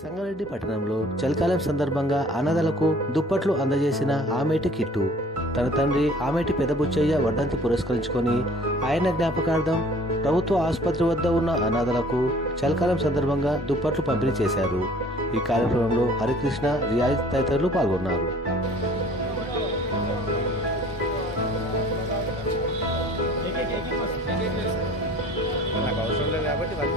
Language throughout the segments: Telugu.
సంగారెడ్డి పట్టణంలో చలికాలం సందర్భంగా అనాథలకు దుప్పట్లు అందజేసిన ఆమెటి కిట్టు. తన తండ్రి ఆమెటి పెదబుచ్చయ్య వడ్డంతి పురస్కరించుకొని ఆయన జ్ఞాపకార్థం ప్రభుత్వ ఆసుపత్రి వద్ద ఉన్న అనాథలకు చలికాలం సందర్భంగా దుప్పట్లు పంపిణీ చేశారు. ఈ కార్యక్రమంలో హరికృష్ణ రియాజ్ తదితరులు పాల్గొన్నారు. నాకు అవసరం లేదు కాబట్టి వర్క్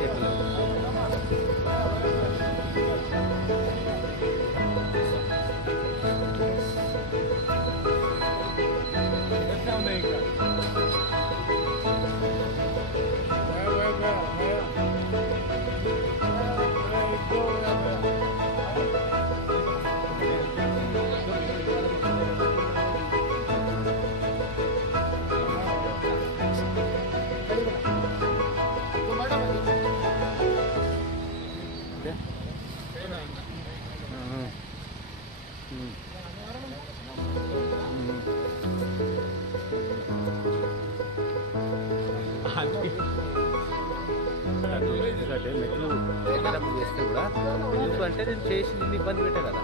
అంటే మెట్లు ఎక్కడప్పుడు చేస్తే కూడా ఎందుకు అంటే నేను చేసి నిన్ను ఇబ్బంది పెట్టా కదా